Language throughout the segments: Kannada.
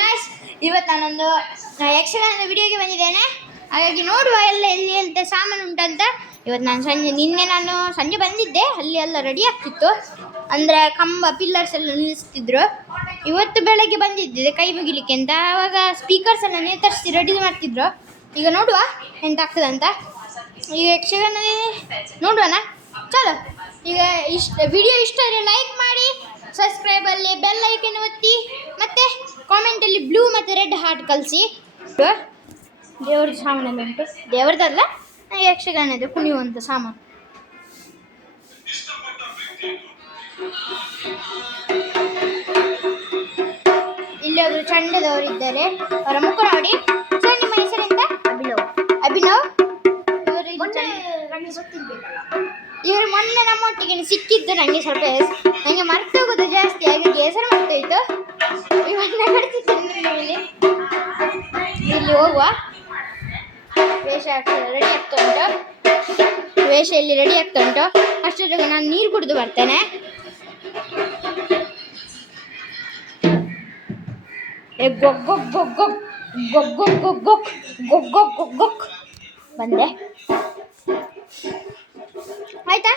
ಗೈಸ್, ಇವತ್ತು ನಾನೊಂದು ಯಕ್ಷಗಾನದ ವಿಡಿಯೋಗೆ ಬಂದಿದ್ದೇನೆ. ಹಾಗಾಗಿ ನೋಡುವ ಎಲ್ಲ ಎಲ್ಲಿ ಅಂತ ಸಾಮಾನು ಉಂಟಂತ. ಇವತ್ತು ನಾನು ಸಂಜೆ ಬಂದಿದ್ದೆ, ಅಲ್ಲಿ ಎಲ್ಲ ರೆಡಿ ಆಗ್ತಿತ್ತು. ಅಂದರೆ ಕಂಬ ಪಿಲ್ಲರ್ಸ್ ಎಲ್ಲ ನಿಲ್ಲಿಸ್ತಿದ್ರು. ಇವತ್ತು ಬೆಳಗ್ಗೆ ಬಂದಿದ್ದೆ ಕೈ ಮುಗಿಲಿಕ್ಕೆ ಅಂತ. ಆವಾಗ ಸ್ಪೀಕರ್ಸ್ ಎಲ್ಲ ನೇತರಿಸಿ ರೆಡಿ ಮಾಡ್ತಿದ್ರು. ಈಗ ನೋಡುವ ಎಂತ ಆಗ್ತದಂತ. ಈಗ ಯಕ್ಷಗಾನ ನೋಡುವನಾ? ಚಲೋ. ಈಗ ವಿಡಿಯೋ ಇಷ್ಟ ಆದರೆ ಲೈಕ್ ಮಾಡಿ, ಸಬ್ಸ್ಕ್ರೈಬಲ್ಲಿ ಬೆಲ್ ಐಕನ್ ಒತ್ತಿ, ಮತ್ತು ಕಾಮೆಂಟಲ್ಲಿ ಬ್ಲೂ ಮತ್ತು ರೆಡ್ ಹಾರ್ಟ್ ಕಳಿಸಿ. ದೇವ್ರದ್ದು ಸಾಮಾನೆಲ್ಲ ಉಂಟು. ದೇವ್ರದ್ದಲ್ಲ, ಯಕ್ಷಗಾನದ ಕುಣಿಯುವಂಥ ಸಾಮಾನು. ಇಲ್ಲಿ ಒಬ್ಬರು ಚಂಡದವರಿದ್ದಾರೆ. ಅವರ ಮುಖ ನೋಡಿ. ಸರ್, ನಿಮ್ಮ ಹೆಸರೆಂತ? ಅಭಿನವ್. ಇವರು ಮೊನ್ನೆ ನಮ್ಮೊಟ್ಟಿಗೆ ಸಿಕ್ಕಿದ್ದು. ನನಗೆ ಸ್ವಲ್ಪ ನನಗೆ ಮರ್ತೋಗೋದು ಜಾಸ್ತಿ, ಹಾಗಾಗಿ ಹೆಸರು ಮರ್ತೋಯ್ತು. ಇವನ್ನ ಕಳಿಸಿದ್ದೇನೆ. ಇಲ್ಲಿ ಹೋಗುವ. ವೇಷ ರೆಡಿ ಆಗ್ತಾ ಉಂಟು. ವೇಷ ಇಲ್ಲಿ ರೆಡಿ ಆಗ್ತಾ ಉಂಟು. ಅಷ್ಟೊತ್ತಿಗೆ ನಾನು ನೀರು ಕುಡಿದು ಬರ್ತೇನೆ. ಗೊಗ್ಗೊಗ್ ಬಂದೆ. ಆಯ್ತಾ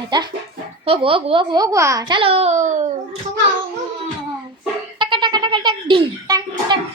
ಆಯ್ತಾ? ಹೋಗುವ. ಚಲೋ. ಟಕ ಟಕ ಟಕ ಟಕ್ ಡಿಂಗ್ ಟಕ್ ಟಕ್.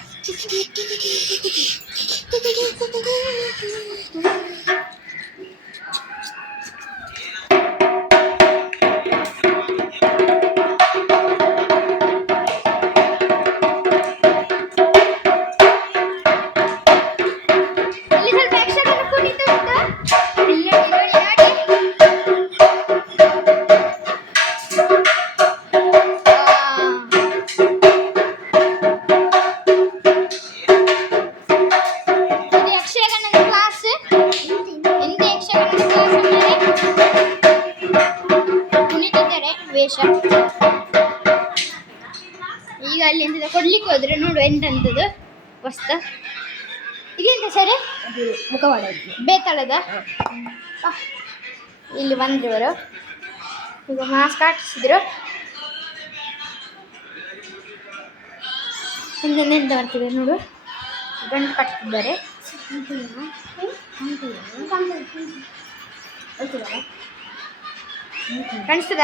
ಈಗ ಅಲ್ಲಿ ಎಂತ ಕೊಡ್ಲಿಕ್ಕೆ ಹೋದ್ರೆ ನೋಡು ಎಂತಂತದ್ದು ವಸ್ತು. ಇದೆಂತ ಸರಿ? ಮುಖವಾಡ ಬೇತಾಳದ. ಇಲ್ಲಿ ಬಂದ್ರವರು ಈಗ ಮಾಸ್ಕ್ ಹಾಕಿಸಿದ್ರು. ಎಂತ ಬರ್ತಿದೆ ನೋಡು. ಗಂಟು ಕಟ್ತಿದ್ದಾರೆ. ಕಾಣಿಸ್ತದ?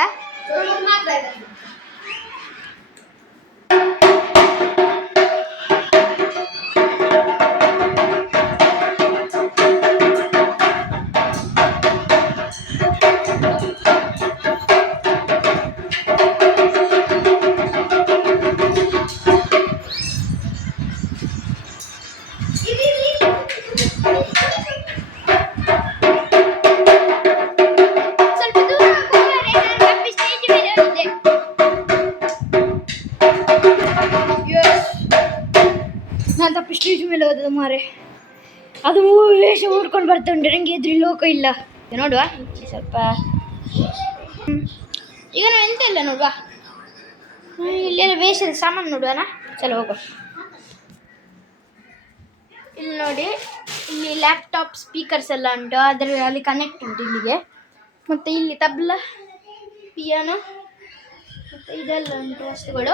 ನಾನು ತಪ್ಪು ಸ್ಟೇಜ್ ಮೇಲೆ ಹೋದದು ಮಾರೆ. ಅದು ವೇಷ ಊರ್ಕೊಂಡು ಬರ್ತಾ ಉಂಟು. ನನಗೆ ಎದುರು ಲೋಕ ಇಲ್ಲ. ನೋಡುವ ಸ್ವಲ್ಪ. ಈಗ ನಾವು ಎಂತ ಇಲ್ಲ ನೋಡುವ. ಇಲ್ಲೆಲ್ಲ ವೇಷದ ಸಾಮಾನು ನೋಡುವನ. ಚಲೋ ಹೋಗುವ. ಇಲ್ಲಿ ನೋಡಿ, ಇಲ್ಲಿ ಲ್ಯಾಪ್ಟಾಪ್ ಸ್ಪೀಕರ್ಸ್ ಎಲ್ಲ ಉಂಟು. ಅಲ್ಲಿ ಕನೆಕ್ಟ್ ಉಂಟು ಇಲ್ಲಿಗೆ. ಮತ್ತು ಇಲ್ಲಿ ತಬ್ಲ, ಪಿಯಾನೋ, ಮತ್ತು ಇದೆಲ್ಲ ಉಂಟು ವಸ್ತುಗಳು.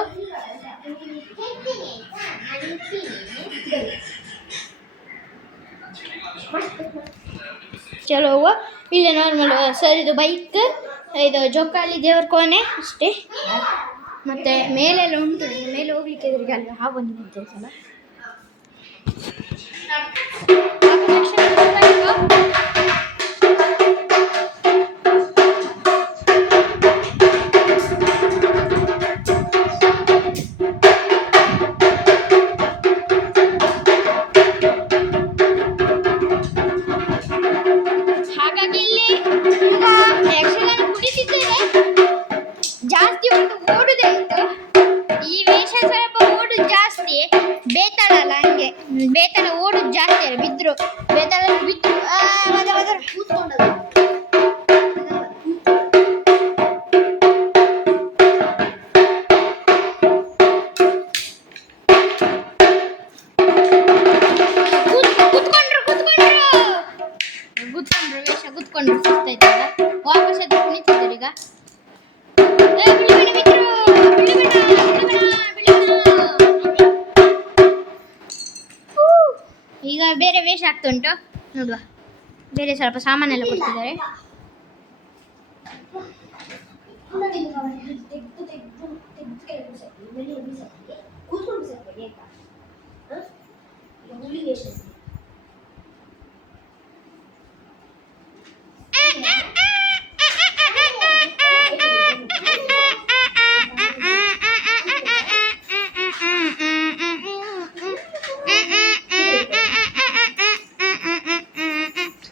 ಚಲೋ ಹೋಗುವ. ಇಲ್ಲಿ ನಾರ್ಮಲ್ ಸರ್, ಇದು ಬೈಕ್, ಇದು ಜೋಕಾಲಿ, ದೇವ್ರ ಕೋಣೆ ಅಷ್ಟೇ. ಮತ್ತು ಮೇಲೆಲ್ಲ ಉಂಟು. ಮೇಲೆ ಹೋಗ್ಲಿಕ್ಕೆ ಎದುರಿಗೆ ಅಲ್ಲಿ ಹಾಗೊಂದು ನಿಂತೈತಲ್ಲ. ಹಾಗಾಗಿ ಇಲ್ಲಿ ಯಕ್ಷಗಾನ ಕುಡಿತಿದ್ದೇನೆ. ಜಾಸ್ತಿ ಒಂದು ಓಡುದೇ ಉಂಟು. ಈ ವೇಷ ಸ್ವಲ್ಪ ಓಡುದು ಜಾಸ್ತಿ. ಬೇತಾಳ ಅಲ್ಲ, ಹಂಗೆ ಬೇತಾಳ ಓಡುದು ಜಾಸ್ತಿ ಅಲ್ಲ. ಬಿದ್ರು ಬೇತಾಳ ಬಿದ್ರು ಕೂತ್ಕೊಂಡ್ರು ಸುಸ್ತಾಯ್ತಲ್ಲ. ವಾಪಸ್ ಎದ್ದು ಕುಣಿತಿದ್ದಾರೆ ಈಗ. ಬಿಳಿಬೇಡ ಮಿತ್ರು, ಬಿಳಿಬೇಡ. ವೇಷ ಆಗ್ತಾ ಉಂಟು ನೋಡುವ. ಬೇರೆ ಸ್ವಲ್ಪ ಸಾಮಾನೆಲ್ಲ ಕೊಡ್ತಿದ್ದಾರೆ.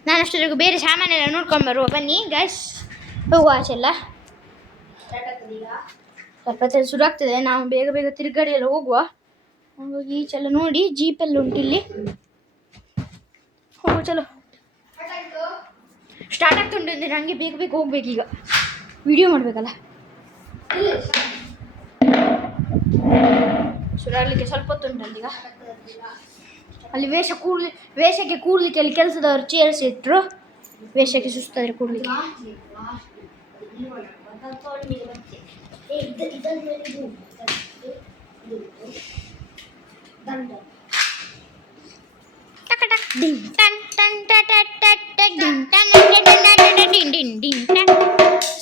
ನಾನು ಅಷ್ಟೊತ್ತಿಗೆ ಬೇರೆ ಸಾಮಾನೆಲ್ಲ ನೋಡ್ಕೊಂಡು ಬರುವ. ಬನ್ನಿ ಗೈಸ್, ಹೋಗುವ ಆಚೆಲ್ಲ. ಸ್ವಲ್ಪ ಹೊತ್ತಲ್ಲಿ ಶುರು ಆಗ್ತದೆ. ನಾವು ಬೇಗ ಬೇಗ ತಿರುಗಾಡಿ ಎಲ್ಲ ಹೋಗುವ. ಹೋಗಿ ಈಚೆಲ್ಲ ನೋಡಿ ಜೀಪೆಲ್ಲ ಉಂಟು ಇಲ್ಲಿ. ಹೋಗುವ ಚಲೋ. ಸ್ಟಾರ್ಟ್ ಆಗ್ತುಂಟು ಅಂದರೆ ನನಗೆ ಬೇಗ ಬೇಗ ಹೋಗ್ಬೇಕೀಗ, ವಿಡಿಯೋ ಮಾಡಬೇಕಲ್ಲ. ಶುರು ಆಗಲಿಕ್ಕೆ ಸ್ವಲ್ಪ ಹೊತ್ತುಂಟು ಈಗ. ಅಲ್ಲಿ ವೇಷಕ್ಕೆ ಕೂರ್ಲಿಕ್ಕೆ ಅಲ್ಲಿ ಕೆಲಸದವರು ಚೇರ್ಸ್ ಇಟ್ಟರು. ವೇಷಕ್ಕೆ ಸುಸ್ತಾದರೆ ಕೂರ್ಲಿಕ್ಕೆ.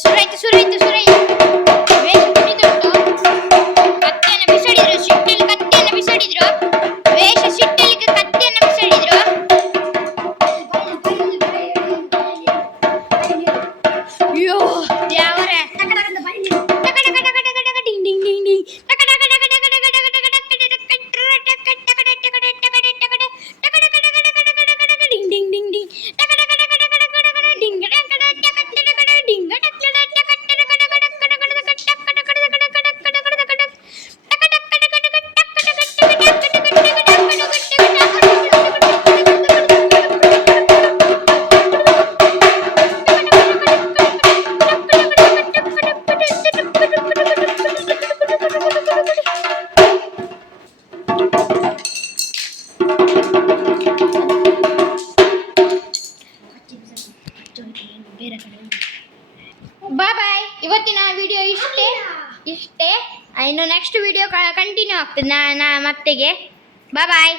ಸುರಾಯ್ತು ವೇಷ ಕುಣಿದುಂಟು. ಕತ್ತಿಯನ್ನು ಬಿಸಾಡಿದ್ರು, ಶಿಟ್ಟಲ್ಲಿ ಕತ್ತಿಯನ್ನು ಬಿಸಾಡಿದ್ರು. ವೇಷ ಶಿಟ್ಟಲ್ಲಿ ಕತ್ತಿಯನ್ನು ಬಿಸಾಡಿದ್ರು. ಅಯ್ಯೋ ಯಾವರೇ ಬಾಯ್. ಇವತ್ತಿನ ವಿಡಿಯೋ ಇಷ್ಟೇ. ಇನ್ನು ನೆಕ್ಸ್ಟ್ ವಿಡಿಯೋ ಕಂಟಿನ್ಯೂ ಆಗ್ತದೆ ಮತ್ತೆಗೆ. ಬಾಯ್.